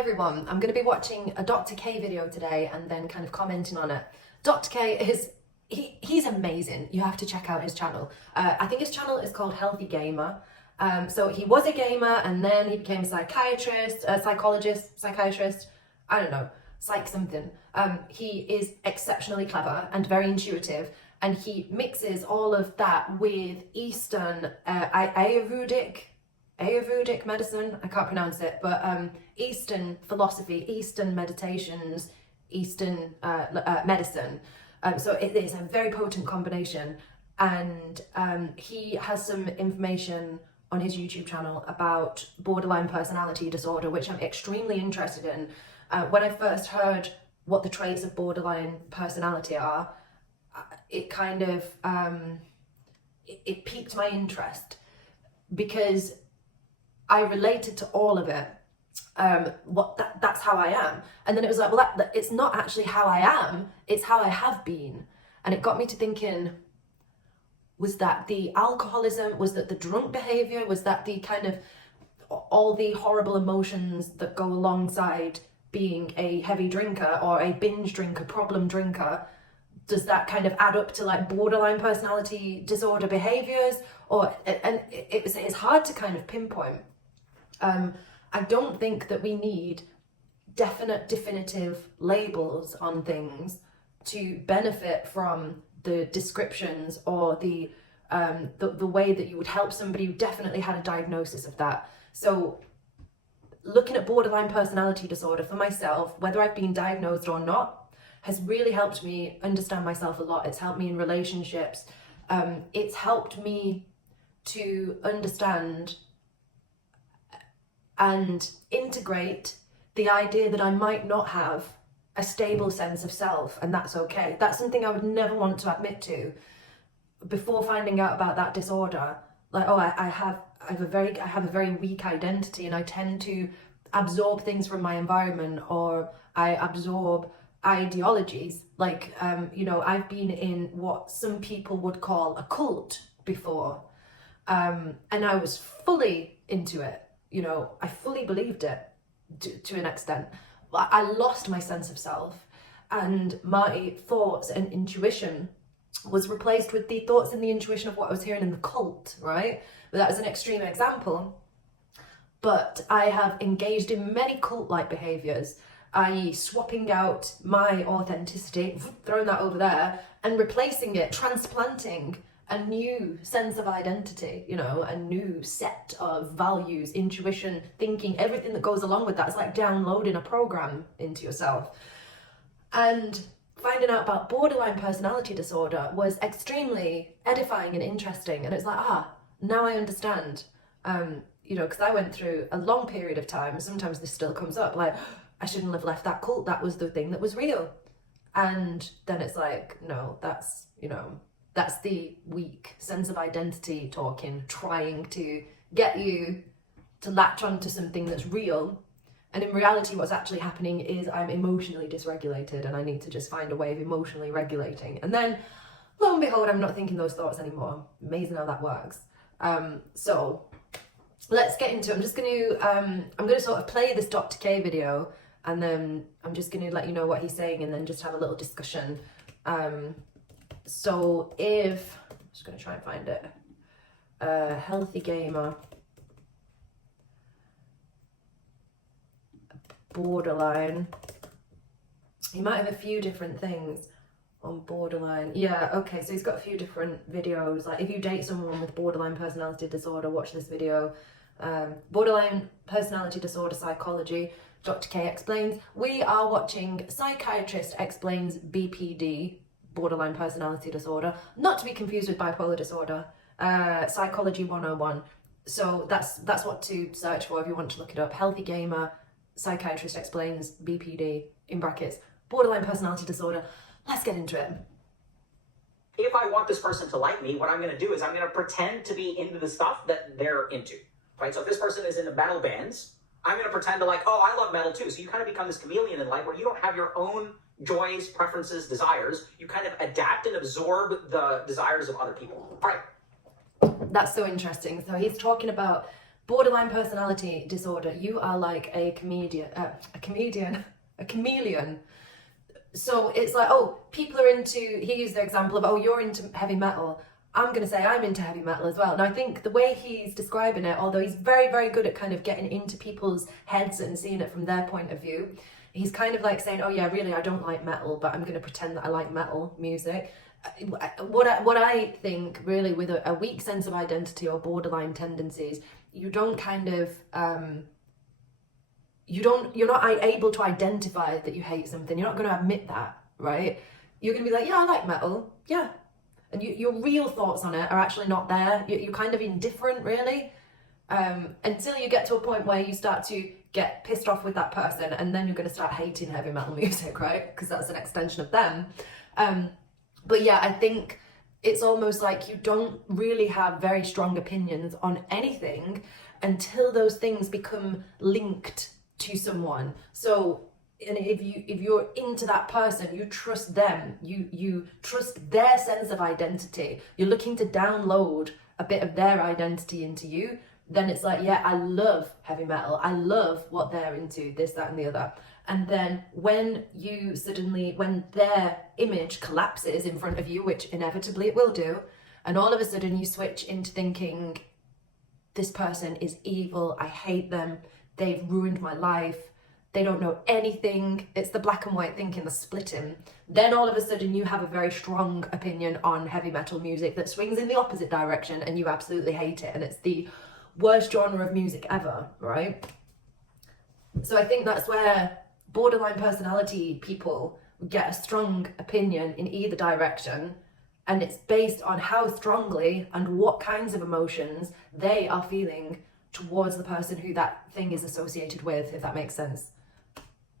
everyone, I'm going to be watching a Dr. K video today and then kind of commenting on it. Dr. K is, he's amazing. You have to check out his channel. I think his channel is called Healthy Gamer. So he was a gamer and then he became a psychiatrist, psychiatrist, I don't know, psych something. He is exceptionally clever and very intuitive, and he mixes all of that with Eastern Ayurvedic medicine, I can't pronounce it, but Eastern philosophy, Eastern meditations, Eastern medicine. So it is a very potent combination, and he has some information on his YouTube channel about borderline personality disorder, which I'm extremely interested in. When I first heard what the traits of borderline personality are, it kind of, it piqued my interest, because I related to all of it. That's how I am. And then it was like, well, it's not actually how I am, it's how I have been. And it got me to thinking, was that the alcoholism? Was that the drunk behavior? Was that the kind of all the horrible emotions that go alongside being a heavy drinker or a binge drinker, problem drinker? Does that kind of add up to like borderline personality disorder behaviors? Or, and it's hard to kind of pinpoint. I don't think that we need definitive labels on things to benefit from the descriptions or the way that you would help somebody who definitely had a diagnosis of that. So looking at borderline personality disorder for myself, whether I've been diagnosed or not, has really helped me understand myself a lot. It's helped me in relationships. It's helped me to understand and integrate the idea that I might not have a stable sense of self, and that's okay. That's something I would never want to admit to before finding out about that disorder. Like, oh, I have a very weak identity, and I tend to absorb things from my environment, or I absorb ideologies. Like, I've been in what some people would call a cult before, and I was fully into it. I fully believed it to an extent. I lost my sense of self, and my thoughts and intuition was replaced with the thoughts and the intuition of what I was hearing in the cult, right? But that was an extreme example. But I have engaged in many cult-like behaviors, i.e. swapping out my authenticity, throwing that over there, and replacing it, transplanting a new sense of identity, a new set of values, intuition, thinking, everything that goes along with that. It's like downloading a program into yourself. And finding out about borderline personality disorder was extremely edifying and interesting. And it's like, now I understand, because I went through a long period of time. Sometimes this still comes up, like, I shouldn't have left that cult. That was the thing that was real. And then it's like, no, that's the weak sense of identity talking, trying to get you to latch onto something that's real. And in reality, what's actually happening is I'm emotionally dysregulated, and I need to just find a way of emotionally regulating. And then, lo and behold, I'm not thinking those thoughts anymore. Amazing how that works. So let's get into it. I'm going to sort of play this Dr. K video, and then I'm just going to let you know what he's saying, and then just have a little discussion. So I'm just going to try and find it, Healthy Gamer, borderline, he might have a few different things on borderline. Yeah, okay, so he's got a few different videos, like if you date someone with borderline personality disorder, watch this video. Borderline personality disorder psychology, Dr. K explains. We are watching Psychiatrist Explains BPD, borderline personality disorder, not to be confused with bipolar disorder, Psychology 101. So that's what to search for if you want to look it up. Healthy Gamer, Psychiatrist Explains BPD, in brackets, borderline personality disorder. Let's get into it. If I want this person to like me, what I'm going to do is I'm going to pretend to be into the stuff that they're into, right? So if this person is into metal bands, I'm going to pretend to like, oh, I love metal too. So you kind of become this chameleon in life where you don't have your own joys, preferences, desires. You kind of adapt and absorb the desires of other people. All right. That's so interesting. So he's talking about borderline personality disorder, you are like a chameleon. So it's like, oh, people are into, he used the example of, oh, you're into heavy metal. I'm going to say I'm into heavy metal as well. And I think the way he's describing it, although he's very, very good at kind of getting into people's heads and seeing it from their point of view, he's kind of like saying, oh yeah, really, I don't like metal, but I'm going to pretend that I like metal music. What I think really with a weak sense of identity or borderline tendencies, you don't kind of, you're not able to identify that you hate something. You're not going to admit that, right? You're going to be like, yeah, I like metal. Yeah. And your real thoughts on it are actually not there. You're kind of indifferent, really, until you get to a point where you start to get pissed off with that person, and then you're going to start hating heavy metal music, right? Because that's an extension of them. But yeah, I think it's almost like you don't really have very strong opinions on anything until those things become linked to someone. So, and if you're into that person, you trust them, you trust their sense of identity, you're looking to download a bit of their identity into you, then it's like, yeah, I love heavy metal, I love what they're into, this, that, and the other. And then when their image collapses in front of you, which inevitably it will do, and all of a sudden you switch into thinking, this person is evil, I hate them, they've ruined my life, they don't know anything, it's the black and white thinking, the splitting, then all of a sudden you have a very strong opinion on heavy metal music that swings in the opposite direction and you absolutely hate it, and it's the worst genre of music ever, right? So I think that's where borderline personality people get a strong opinion in either direction, and it's based on how strongly and what kinds of emotions they are feeling towards the person who that thing is associated with, if that makes sense.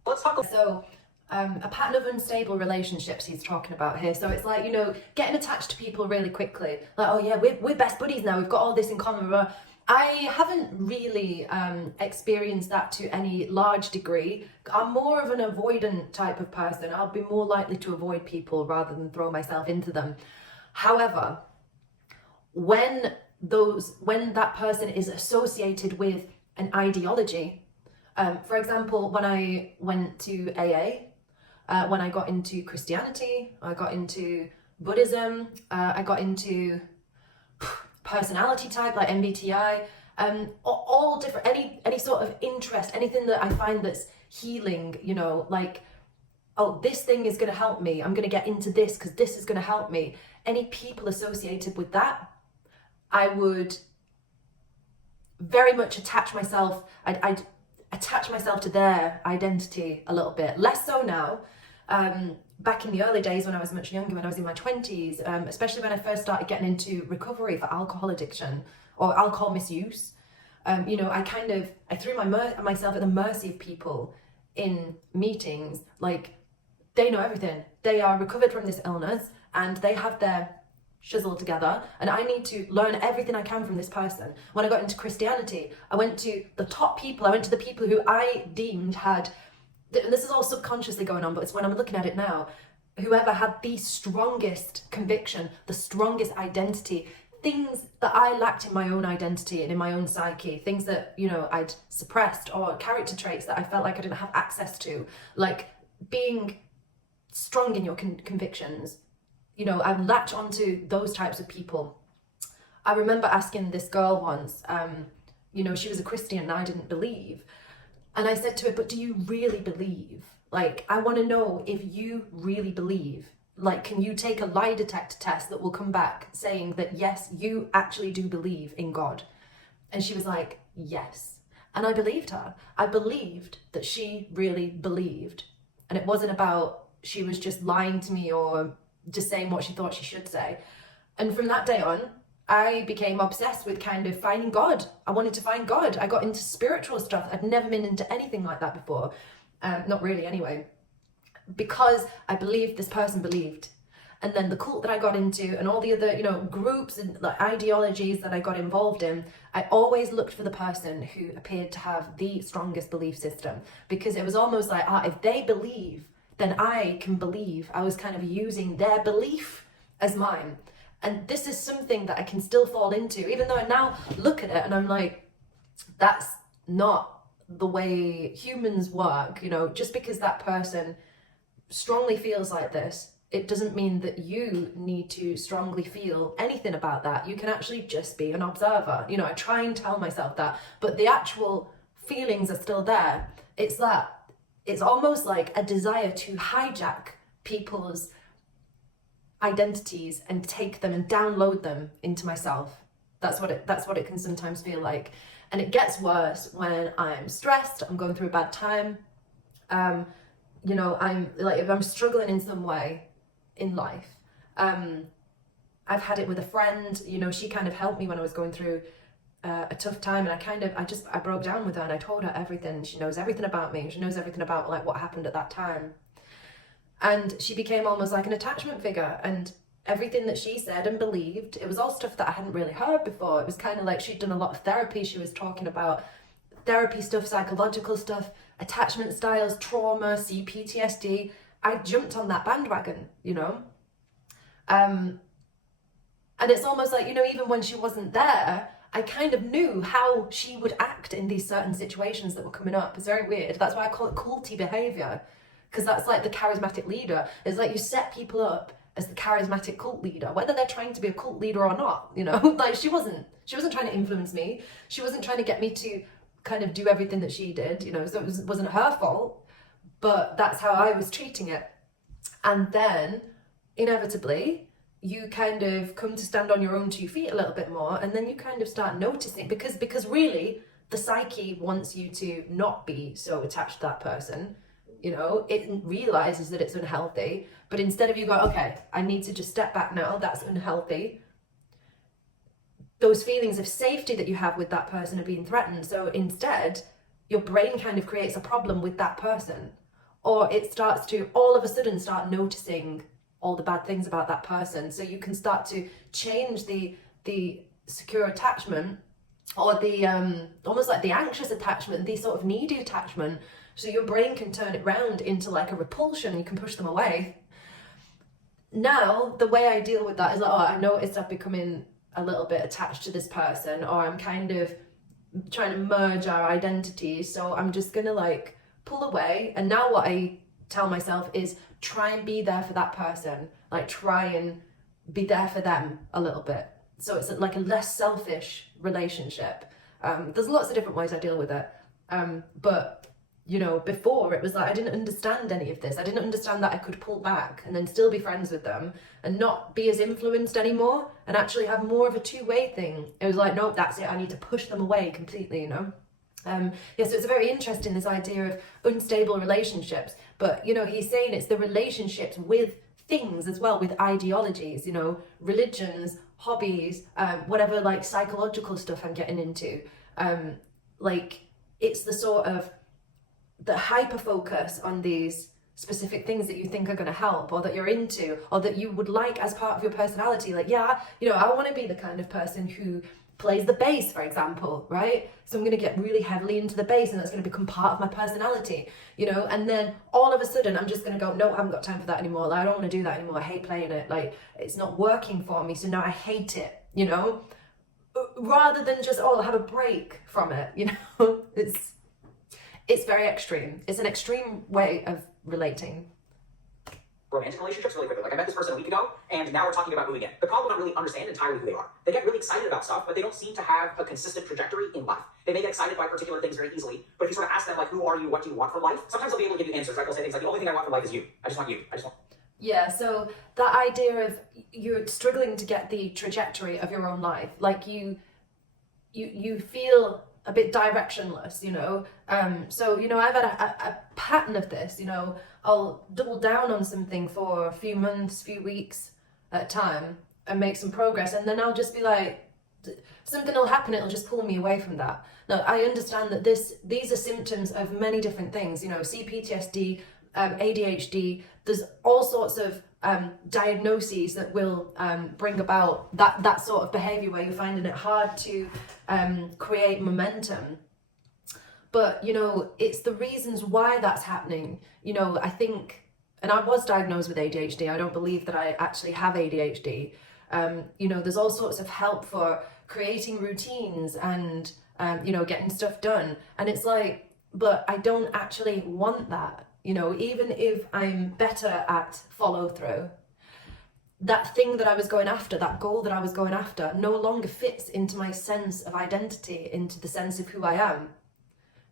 Let's talk about... So a pattern of unstable relationships he's talking about here. So it's like, you know, getting attached to people really quickly. Like, oh yeah, we're best buddies now, we've got all this in common. I haven't really experienced that to any large degree. I'm more of an avoidant type of person. I'll be more likely to avoid people rather than throw myself into them. However, when that person is associated with an ideology, for example, when I went to AA, when I got into Christianity, I got into Buddhism, I got into personality type like MBTI, all different, any sort of interest, anything that I find that's healing, you know, like, oh, this thing is going to help me, I'm going to get into this because this is going to help me. Any people associated with that, I would very much attach myself, I'd attach myself to their identity a little bit. Less so now. Back in the early days when I was much younger, when I was in my 20s, especially when I first started getting into recovery for alcohol addiction or alcohol misuse, you know, I threw myself at the mercy of people in meetings. Like, they know everything. They are recovered from this illness and they have their shizzle together, and I need to learn everything I can from this person. When I got into Christianity, I went to the top people, I went to the people who I deemed had, and this is all subconsciously going on, but it's when I'm looking at it now, whoever had the strongest conviction, the strongest identity, things that I lacked in my own identity and in my own psyche, things that, you know, I'd suppressed, or character traits that I felt like I didn't have access to, like being strong in your convictions. You know, I latch onto those types of people. I remember asking this girl once, you know, she was a Christian and I didn't believe. And I said to her, but do you really believe? Like, I want to know if you really believe. Like, can you take a lie detector test that will come back saying that, yes, you actually do believe in God? And she was like, yes. And I believed her. I believed that she really believed. And it wasn't about she was just lying to me or just saying what she thought she should say. And from that day on, I became obsessed with kind of finding God. I wanted to find God. I got into spiritual stuff. I'd never been into anything like that before. Not really anyway. Because I believed this person believed. And then the cult that I got into and all the other, you know, groups and like ideologies that I got involved in, I always looked for the person who appeared to have the strongest belief system. Because it was almost like, if they believe, then I can believe. I was kind of using their belief as mine. And this is something that I can still fall into, even though I now look at it and I'm like, that's not the way humans work. You know, just because that person strongly feels like this, it doesn't mean that you need to strongly feel anything about that. You can actually just be an observer. You know, I try and tell myself that, but the actual feelings are still there. It's almost like a desire to hijack people's identities and take them and download them into myself. That's what it can sometimes feel like. And it gets worse when I'm stressed, I'm going through a bad time. You know, I'm like, if I'm struggling in some way in life. I've had it with a friend, you know, she kind of helped me when I was going through a tough time, and I broke down with her and I told her everything. She knows everything about me. She knows everything about like what happened at that time. And she became almost like an attachment figure, and everything that she said and believed, it was all stuff that I hadn't really heard before. It was kind of like she'd done a lot of therapy. She was talking about therapy stuff, psychological stuff, attachment styles, trauma, CPTSD. I jumped on that bandwagon, you know. And it's almost like, you know, even when she wasn't there, I kind of knew how she would act in these certain situations that were coming up. It's very weird. That's why I call it culty behavior, because that's like the charismatic leader. It's like you set people up as the charismatic cult leader, whether they're trying to be a cult leader or not, you know. Like she wasn't trying to influence me. She wasn't trying to get me to kind of do everything that she did, you know, so it wasn't her fault, but that's how I was treating it. And then inevitably you kind of come to stand on your own 2 feet a little bit more, and then you kind of start noticing, because really the psyche wants you to not be so attached to that person. You know, it realizes that it's unhealthy, but instead of you go, okay, I need to just step back now, that's unhealthy, those feelings of safety that you have with that person are being threatened. So instead, your brain kind of creates a problem with that person, or it starts to all of a sudden start noticing all the bad things about that person. So you can start to change the secure attachment, or the almost like the anxious attachment, the sort of needy attachment. So your brain can turn it round into like a repulsion. You can push them away. Now, the way I deal with that is like, oh, I noticed I'm becoming a little bit attached to this person, or I'm kind of trying to merge our identities. So I'm just gonna like pull away. And now what I tell myself is try and be there for that person. Like try and be there for them a little bit. So it's like a less selfish relationship. There's lots of different ways I deal with it. But you know, before it was like I didn't understand any of this. I didn't understand that I could pull back and then still be friends with them and not be as influenced anymore, and actually have more of a two-way thing. It was like, nope, that's it. I need to push them away completely, you know. So it's very interesting, this idea of unstable relationships. But you know, he's saying it's the relationships with things as well, with ideologies, you know, religions, hobbies, whatever like psychological stuff I'm getting into. Like it's the sort of the hyper focus on these specific things that you think are going to help, or that you're into, or that you would like as part of your personality. Like, yeah, you know, I want to be the kind of person who plays the bass, for example, right? So I'm going to get really heavily into the bass, and that's going to become part of my personality, you know. And then all of a sudden I'm just going to go, no, I haven't got time for that anymore. Like, I don't want to do that anymore. I hate playing it. Like, it's not working for me, so now I hate it, you know, rather than just, oh, I'll have a break from it, you know. It's very extreme. It's an extreme way of relating. Romantic relationships really quickly. Like I met this person a week ago, and now we're talking about moving in. The couple don't really understand entirely who they are. They get really excited about stuff, but they don't seem to have a consistent trajectory in life. They may get excited by particular things very easily, but if you sort of ask them, like, who are you, what do you want from life? Sometimes they'll be able to give you answers, right? They'll say things like, the only thing I want from life is you. I just want you. I just want... Yeah, so that idea of you're struggling to get the trajectory of your own life, like you feel a bit directionless, you know. So, you know, I've had a pattern of this, you know. I'll double down on something for a few months, few weeks at a time and make some progress, and then I'll just be like, something will happen, it'll just pull me away from that. Now, I understand that these are symptoms of many different things, you know, CPTSD, ADHD, there's all sorts of diagnoses that will bring about that sort of behavior where you're finding it hard to create momentum. But, you know, it's the reasons why that's happening. You know, I think, and I was diagnosed with ADHD. I don't believe that I actually have ADHD. You know, there's all sorts of help for creating routines and getting stuff done. And it's like, but I don't actually want that. Even if I'm better at follow through, that thing that I was going after, that goal that I was going after, no longer fits into my sense of identity, into the sense of who I am.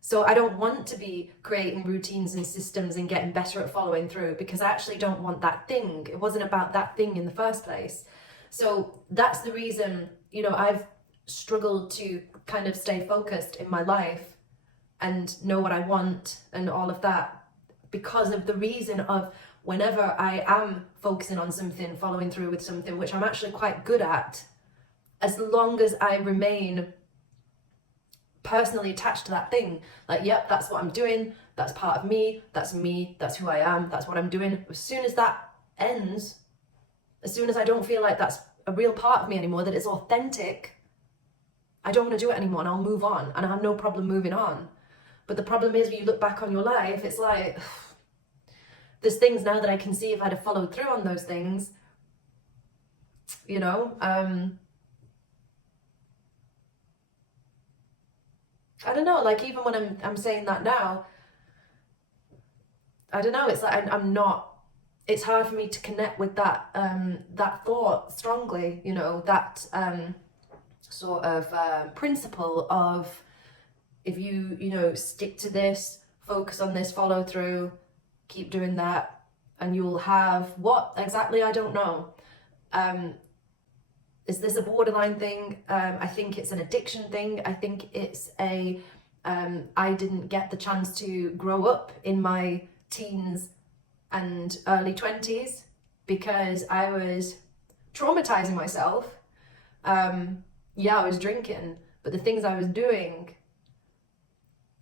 So I don't want to be creating routines and systems and getting better at following through, because I actually don't want that thing. It wasn't about that thing in the first place. So that's the reason, I've struggled to kind of stay focused in my life and know what I want and all of that, because of the reason of whenever I am focusing on something, following through with something, which I'm actually quite good at, as long as I remain personally attached to that thing, like, yep, that's what I'm doing, that's part of me, that's who I am, that's what I'm doing. As soon as that ends, as soon as I don't feel like that's a real part of me anymore, that it's authentic, I don't want to do it anymore, and I'll move on, and I have no problem moving on. But the problem is, when you look back on your life, it's like, there's things now that I can see if I'd have followed through on those things, I don't know, like, even when I'm saying that now, I don't know, it's like I'm not, it's hard for me to connect with that that thought strongly, that sort of principle of, if you stick to this, focus on this, follow through, keep doing that, and you'll have what exactly, I don't know. Is this a borderline thing? I think it's an addiction thing. I think it's I didn't get the chance to grow up in my teens and early 20s because I was traumatizing myself. I was drinking, but the things I was doing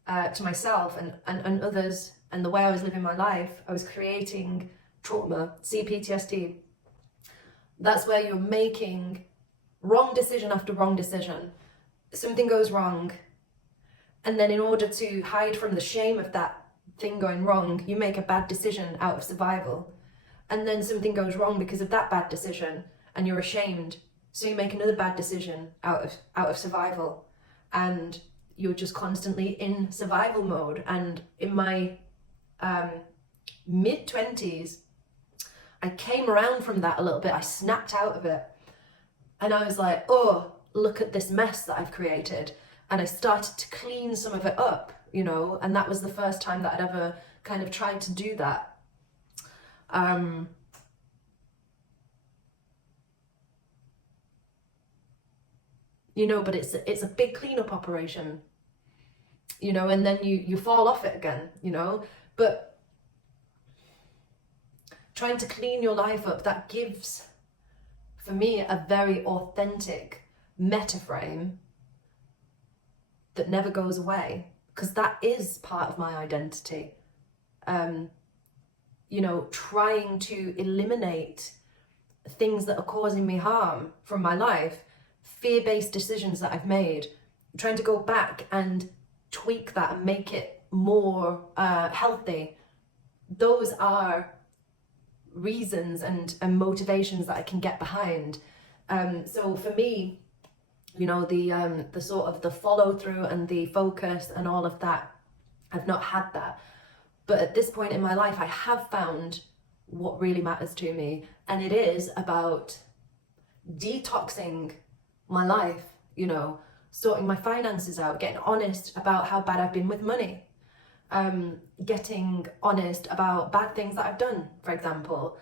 to myself and others, and the way I was living my life, I was creating trauma, CPTSD. That's where you're making wrong decision after wrong decision. Something goes wrong, and then in order to hide from the shame of that thing going wrong, you make a bad decision out of survival. And then something goes wrong because of that bad decision, and you're ashamed, so you make another bad decision out of survival, and you're just constantly in survival mode. And in my mid-20s, I came around from that a little bit. I snapped out of it, and I was like, oh, look at this mess that I've created. And I started to clean some of it up, and that was the first time that I'd ever kind of tried to do that. But it's a big cleanup operation, and then you fall off it again, but trying to clean your life up, that gives, for me, a very authentic meta frame that never goes away, because that is part of my identity. Trying to eliminate things that are causing me harm from my life, fear-based decisions that I've made, trying to go back and tweak that and make it more healthy. Those are reasons and motivations that I can get behind. So for me, the sort of the follow through and the focus and all of that, I've not had that. But at this point in my life, I have found what really matters to me, and it is about detoxing my life, sorting my finances out, getting honest about how bad I've been with money, getting honest about bad things that I've done, for example,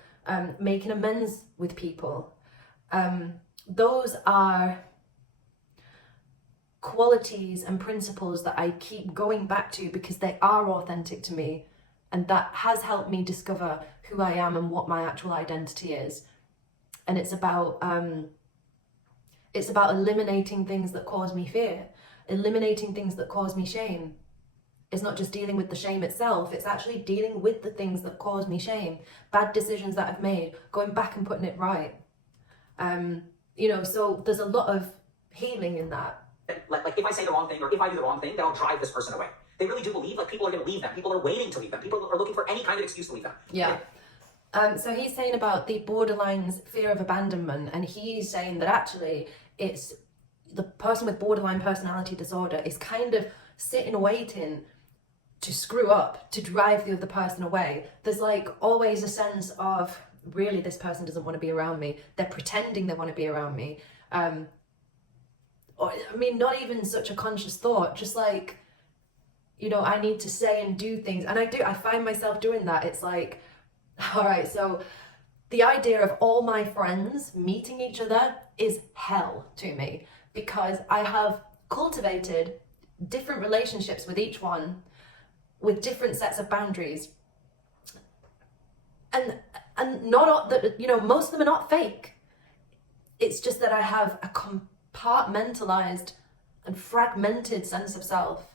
making amends with people. Those are qualities and principles that I keep going back to because they are authentic to me, and that has helped me discover who I am and what my actual identity is. And it's about eliminating things that cause me fear, eliminating things that cause me shame. It's not just dealing with the shame itself, it's actually dealing with the things that cause me shame, bad decisions that I've made, going back and putting it right. So there's a lot of healing in that. Like if I say the wrong thing or if I do the wrong thing, that'll drive this person away. They really do believe people are going to leave them. People are waiting to leave them. People are looking for any kind of excuse to leave them. Yeah. So he's saying about the borderline's fear of abandonment, and he's saying that actually it's the person with borderline personality disorder is kind of sitting waiting to screw up, to drive the other person away. There's like always a sense of, really, this person doesn't want to be around me. They're pretending they want to be around me. Or, I mean, not even such a conscious thought, just like, you know, I need to say and do things. And I find myself doing that. It's like, all right, so the idea of all my friends meeting each other is hell to me, because I have cultivated different relationships with each one with different sets of boundaries. And not that, you know, most of them are not fake. It's just that I have a compartmentalized and fragmented sense of self.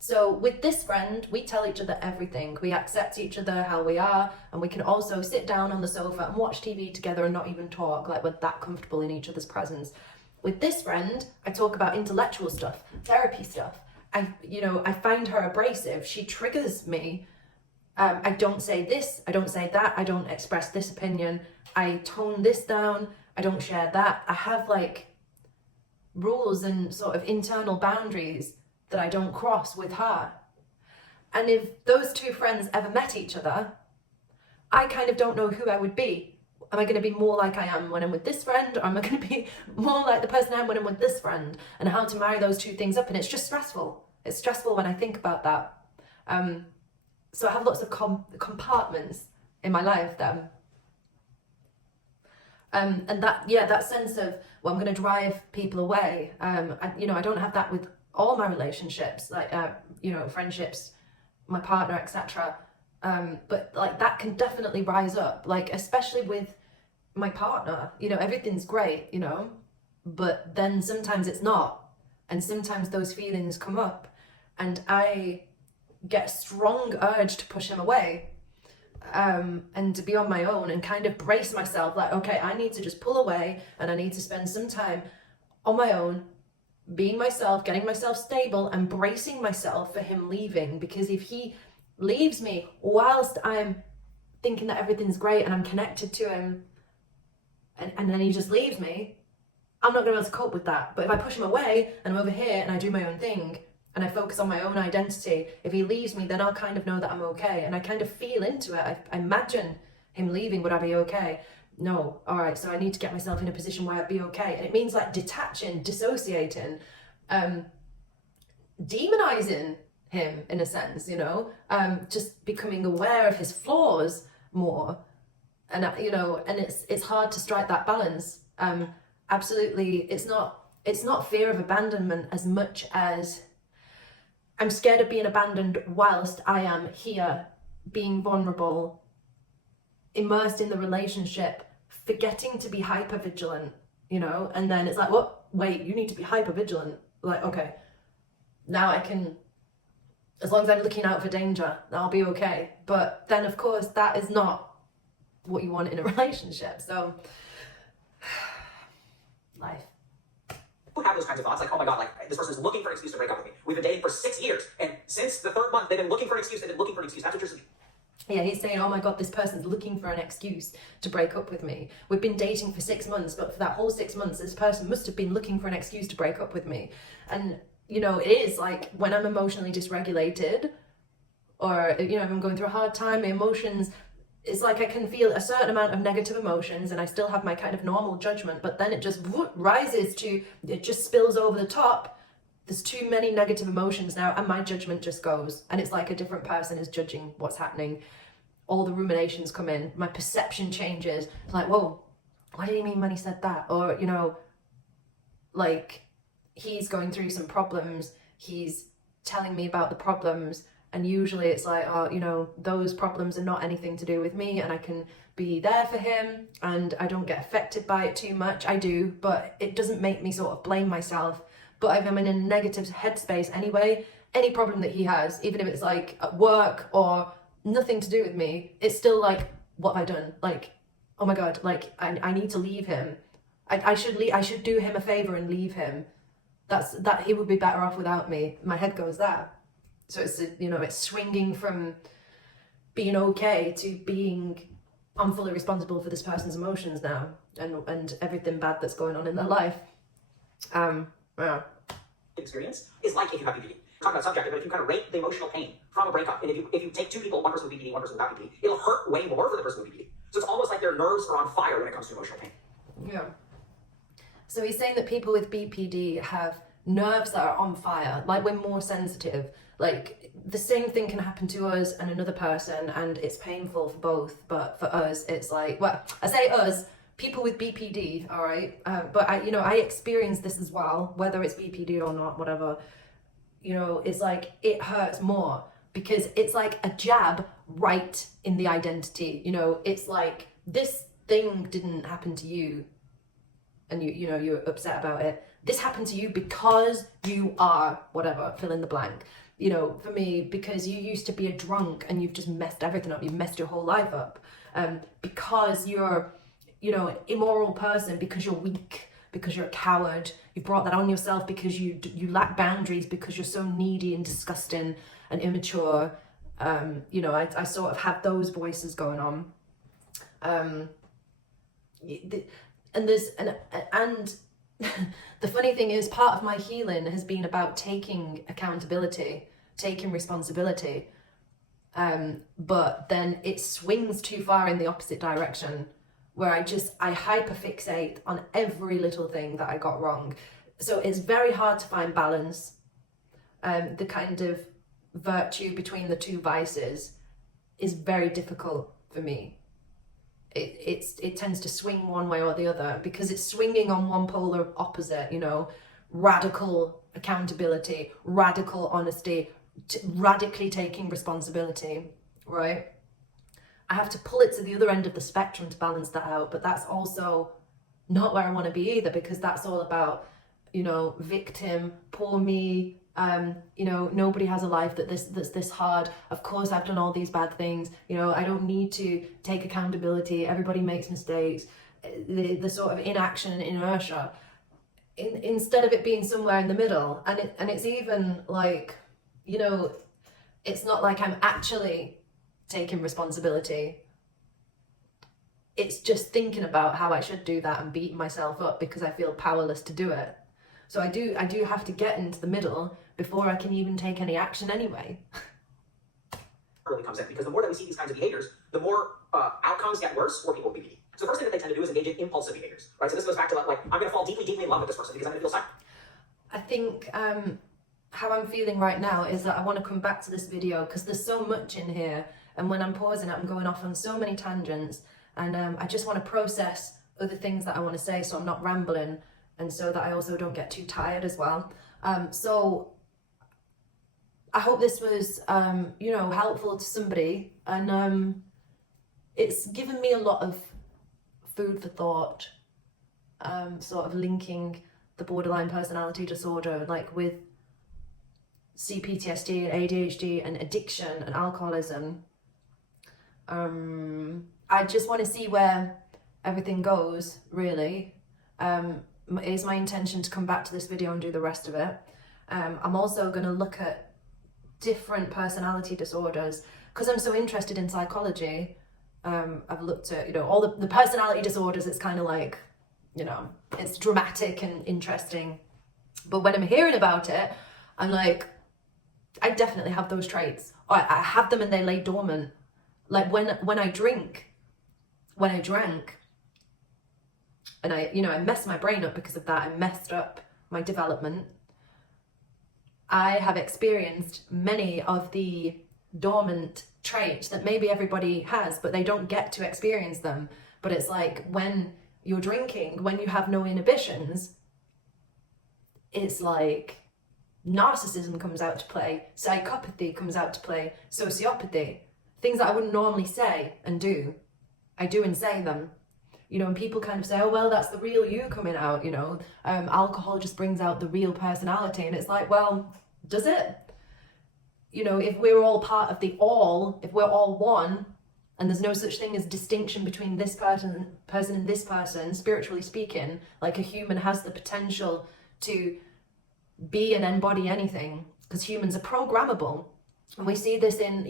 So with this friend, we tell each other everything. We accept each other how we are, and we can also sit down on the sofa and watch TV together and not even talk, like we're that comfortable in each other's presence. With this friend, I talk about intellectual stuff, therapy stuff. I find her abrasive. She triggers me. I don't say this, I don't say that, I don't express this opinion, I tone this down, I don't share that. I have like rules and sort of internal boundaries that I don't cross with her. And if those two friends ever met each other, I kind of don't know who I would be. Am I going to be more like I am when I'm with this friend, or am I going to be more like the person I am when I'm with this friend? And how to marry those two things up. And it's just stressful. It's stressful when I think about that. So I have lots of compartments in my life then. And that sense of, well, I'm going to drive people away. I don't have that with all my relationships, like, friendships, my partner, etc. But like that can definitely rise up, like, especially with my partner, everything's great, but then sometimes it's not. And sometimes those feelings come up and I get a strong urge to push him away, and to be on my own and kind of brace myself, like, okay, I need to just pull away and I need to spend some time on my own, being myself, getting myself stable and bracing myself for him leaving. Because if he leaves me whilst I'm thinking that everything's great and I'm connected to him, and then he just leaves me, I'm not going to be able to cope with that. But if I push him away and I'm over here and I do my own thing and I focus on my own identity, if he leaves me, then I'll kind of know that I'm okay. And I kind of feel into it. I imagine him leaving, would I be okay? No. All right, so I need to get myself in a position where I'd be okay. And it means like detaching, dissociating, demonizing him in a sense, just becoming aware of his flaws more. And, and it's hard to strike that balance. Absolutely. It's not fear of abandonment as much as I'm scared of being abandoned whilst I am here being vulnerable, immersed in the relationship, forgetting to be hyper vigilant, and then it's like, what? Wait, you need to be hyper vigilant. Like, okay, now I can, as long as I'm looking out for danger, I'll be okay. But then of course that is not what you want in a relationship. So life. Who have those kinds of thoughts, like, oh my god, like, this person is looking for an excuse to break up with me. We've been dating for 6 years, and since the 3rd month, they've been looking for an excuse, That's what you're saying. Yeah, he's saying, oh my god, this person's looking for an excuse to break up with me. We've been dating for 6 months, but for that whole 6 months, this person must have been looking for an excuse to break up with me. And, it is like when I'm emotionally dysregulated, or, if I'm going through a hard time, my emotions, it's like I can feel a certain amount of negative emotions and I still have my kind of normal judgment, but then it just rises to, it just spills over the top. There's too many negative emotions now and my judgment just goes. And it's like a different person is judging what's happening. All the ruminations come in, my perception changes. It's like, whoa, what did he mean when he said that? Or, like he's going through some problems, he's telling me about the problems, and usually it's like, oh, those problems are not anything to do with me and I can be there for him and I don't get affected by it too much. I do, but it doesn't make me sort of blame myself. But if I'm in a negative headspace anyway, any problem that he has, even if it's like at work or nothing to do with me, it's still like, what have I done? Like, oh my God, like I need to leave him. I should do him a favor and leave him. That he would be better off without me. My head goes there. So it's, it's swinging from being okay to being, I'm fully responsible for this person's emotions now and everything bad that's going on in their life. Yeah. experience is like if you have BPD. Talk about subjective, but if you kind of rate the emotional pain from a breakup, and if you take two people, one person with BPD, one person without BPD, it'll hurt way more for the person with BPD. So it's almost like their nerves are on fire when it comes to emotional pain. Yeah. So he's saying that people with BPD have nerves that are on fire, like we're more sensitive. Like the same thing can happen to us and another person, and it's painful for both. But for us, it's like, well, I say us, people with BPD, all right. But I experience this as well, whether it's BPD or not, whatever. It's like it hurts more because it's like a jab right in the identity. It's like this thing didn't happen to you, and you're upset about it. This happened to you because you are whatever, fill in the blank. For me, because you used to be a drunk and you've just messed everything up. You've messed your whole life up. Because you're, immoral person, because you're weak, because you're a coward. You brought that on yourself because you lack boundaries, because you're so needy and disgusting and immature. I sort of have those voices going on. And the funny thing is, part of my healing has been about taking accountability, taking responsibility. But then it swings too far in the opposite direction, where I hyperfixate on every little thing that I got wrong. So it's very hard to find balance. The kind of virtue between the two vices is very difficult for me. It tends to swing one way or the other because it's swinging on one polar opposite, radical accountability, radical honesty, radically taking responsibility, right? I have to pull it to the other end of the spectrum to balance that out, but that's also not where I want to be either, because that's all about, victim, poor me, nobody has a life that's this hard. Of course, I've done all these bad things. I don't need to take accountability. Everybody makes mistakes. The sort of inaction and inertia, instead of it being somewhere in the middle. And it's even like, it's not like I'm actually taking responsibility. It's just thinking about how I should do that and beating myself up because I feel powerless to do it. So I do have to get into the middle before I can even take any action anyway. Really comes in, because the more that we see these kinds of behaviors, the more outcomes get worse for people with BPD. So the first thing that they tend to do is engage in impulsive behaviors, right? So this goes back to like I'm going to fall deeply, deeply in love with this person because I'm going to feel sad. I think how I'm feeling right now is that I want to come back to this video because there's so much in here, and when I'm pausing it, I'm going off on so many tangents, and I just want to process other things that I want to say so I'm not rambling, and so that I also don't get too tired as well. So I hope this was, helpful to somebody, and it's given me a lot of food for thought, sort of linking the borderline personality disorder, like with CPTSD and ADHD and addiction and alcoholism. I just want to see where everything goes, really. It is my intention to come back to this video and do the rest of it. I'm also going to look at different personality disorders because I'm so interested in psychology. I've looked at, all the personality disorders. It's kind of like, it's dramatic and interesting. But when I'm hearing about it, I'm like, I definitely have those traits. Or I have them and they lay dormant. Like when I drank, and I messed my brain up because of that. I messed up my development. I have experienced many of the dormant traits that maybe everybody has, but they don't get to experience them. But it's like when you're drinking, when you have no inhibitions, it's like narcissism comes out to play, psychopathy comes out to play, sociopathy, things that I wouldn't normally say and do. I do and say them. And people kind of say, oh, well, that's the real you coming out, alcohol just brings out the real personality. And it's like, well, does it? If we're all part of the all, if we're all one, and there's no such thing as distinction between this person and this person, spiritually speaking, like a human has the potential to be and embody anything, because humans are programmable. And we see this in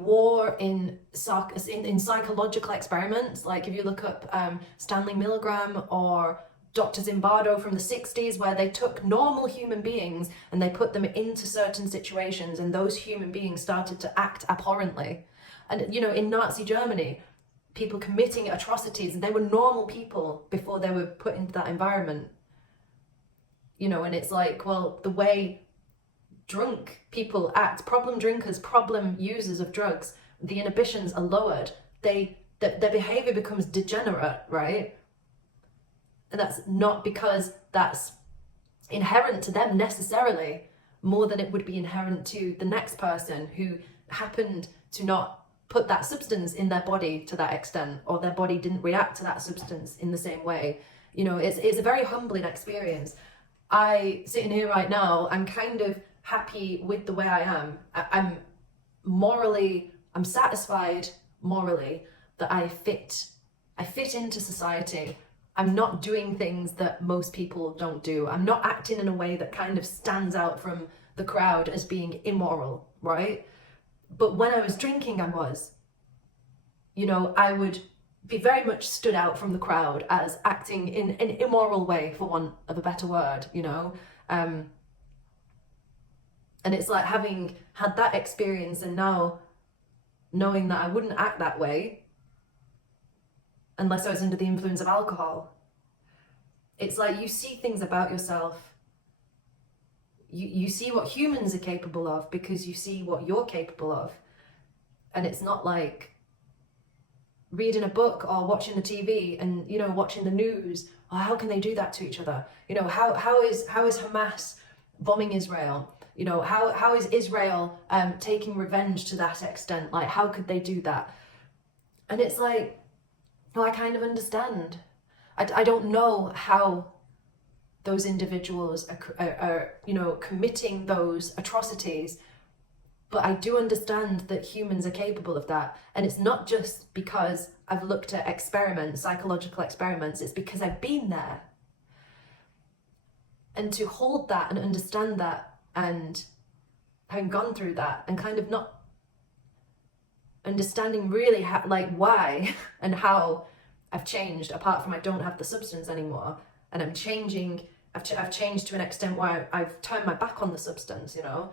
war, in psychological experiments. Like if you look up Stanley Milgram or Dr. Zimbardo from the 60s, where they took normal human beings and they put them into certain situations, and those human beings started to act abhorrently. And, you know, in Nazi Germany, people committing atrocities, and they were normal people before they were put into that environment. You know, and it's like, well, the way drunk people act, problem drinkers, problem users of drugs, the inhibitions are lowered. Their behavior becomes degenerate, right? And that's not because that's inherent to them necessarily, more than it would be inherent to the next person who happened to not put that substance in their body to that extent, or their body didn't react to that substance in the same way. You know, it's a very humbling experience. Sitting here right now, I'm kind of happy with the way I am. I'm satisfied morally that I fit into society. I'm not doing things that most people don't do. I'm not acting in a way that kind of stands out from the crowd as being immoral, right? But when I was drinking, I was. You know, I would be very much stood out from the crowd as acting in an immoral way, for want of a better word, you know? And it's like having had that experience and now knowing that I wouldn't act that way unless I was under the influence of alcohol. It's like you see things about yourself. You see what humans are capable of because you see what you're capable of. And it's not like reading a book or watching the TV and, you know, watching the news. Oh, how can they do that to each other? You know, how is Hamas bombing Israel? You know, how is Israel taking revenge to that extent? Like, how could they do that? And it's like, well, I kind of understand. I don't know how those individuals are, you know, committing those atrocities, but I do understand that humans are capable of that. And it's not just because I've looked at experiments, psychological experiments, it's because I've been there. And to hold that and understand that, and having gone through that and kind of not understanding really how, like, why and how I've changed, apart from I don't have the substance anymore, and I'm changing. I've changed to an extent where I've turned my back on the substance, you know,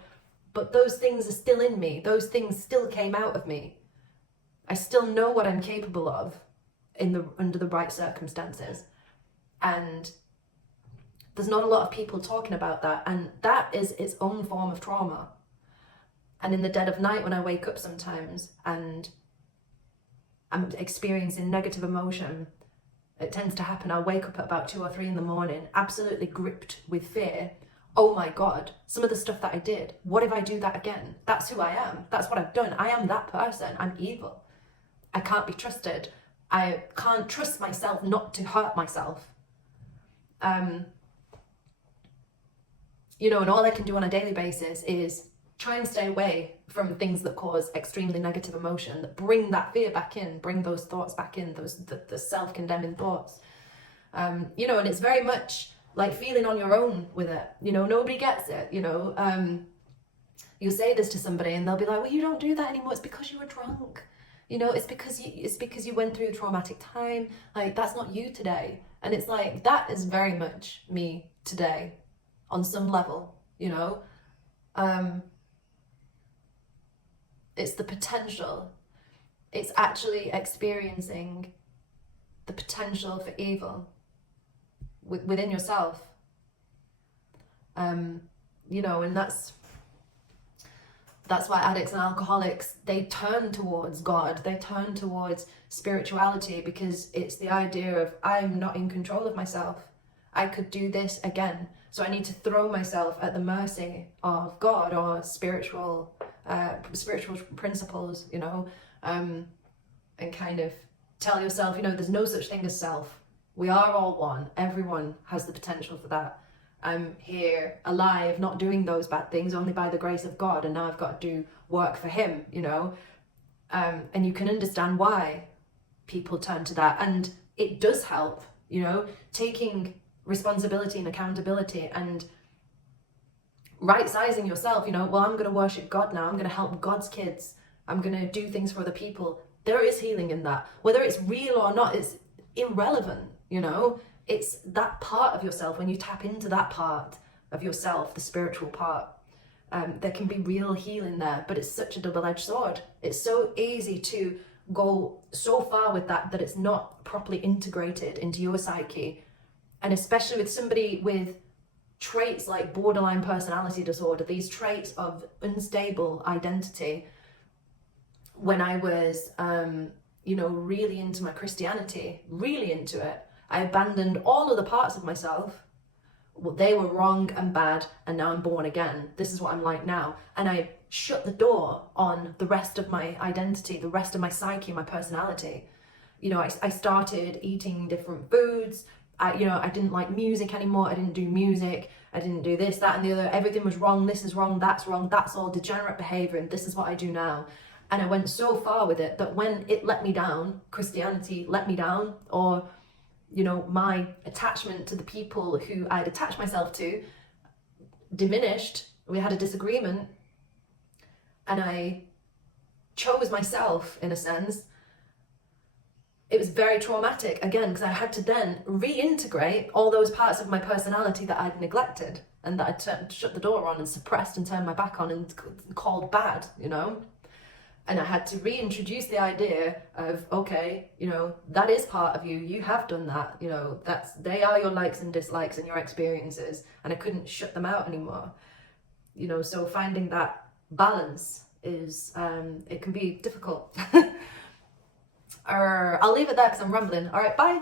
but those things are still in me. Those things still came out of me. I still know what I'm capable of under the right circumstances. And there's not a lot of people talking about that, and that is its own form of trauma. And in the dead of night, when I wake up sometimes and I'm experiencing negative emotion, it tends to happen. I'll wake up at about 2 or 3 in the morning, absolutely gripped with fear. Oh my God, some of the stuff that I did, what if I do that again? That's who I am. That's what I've done. I am that person. I'm evil. I can't be trusted. I can't trust myself not to hurt myself. You know, and all I can do on a daily basis is try and stay away from things that cause extremely negative emotion, that bring that fear back in, bring those thoughts back in, the self-condemning thoughts. You know, and it's very much like feeling on your own with it. You know, nobody gets it, you know. You say this to somebody and they'll be like, well, you don't do that anymore. It's because you were drunk. You know, it's because you went through a traumatic time. Like, that's not you today. And it's like, that is very much me today on some level, you know. It's the potential. It's actually experiencing the potential for evil within yourself. You know, and that's why addicts and alcoholics, they turn towards God, they turn towards spirituality, because it's the idea of, I'm not in control of myself. I could do this again. So I need to throw myself at the mercy of God or spiritual principles, you know, and kind of tell yourself, you know, there's no such thing as self. We are all one. Everyone has the potential for that. I'm here alive, not doing those bad things, only by the grace of God, and now I've got to do work for him, you know. And you can understand why people turn to that, and it does help, you know, taking responsibility and accountability and right-sizing yourself, you know. Well, I'm going to worship God now, I'm going to help God's kids, I'm going to do things for other people. There is healing in that. Whether it's real or not, it's irrelevant, you know. it's that part of yourself, when you tap into that part of yourself, the spiritual part, there can be real healing there, but it's such a double-edged sword. It's so easy to go so far with that it's not properly integrated into your psyche. And especially with somebody with traits like borderline personality disorder, these traits of unstable identity. When I was, really into my Christianity, really into it, I abandoned all other parts of myself. Well, they were wrong and bad, and now I'm born again. This is what I'm like now. And I shut the door on the rest of my identity, the rest of my psyche, my personality. I started eating different foods. I didn't like music anymore. I didn't do music. I didn't do this, that, and the other. Everything was wrong. This is wrong. That's wrong. That's all degenerate behavior. And this is what I do now. And I went so far with it that when it let me down, Christianity let me down, or my attachment to the people who I'd attached myself to diminished. We had a disagreement, and I chose myself in a sense. It was very traumatic again, because I had to then reintegrate all those parts of my personality that I'd neglected and that I'd shut the door on and suppressed and turned my back on and called bad, And I had to reintroduce the idea of, okay, that is part of you. You have done that. They are your likes and dislikes and your experiences, and I couldn't shut them out anymore. So finding that balance is, it can be difficult. I'll leave it there because I'm rambling. All right, bye.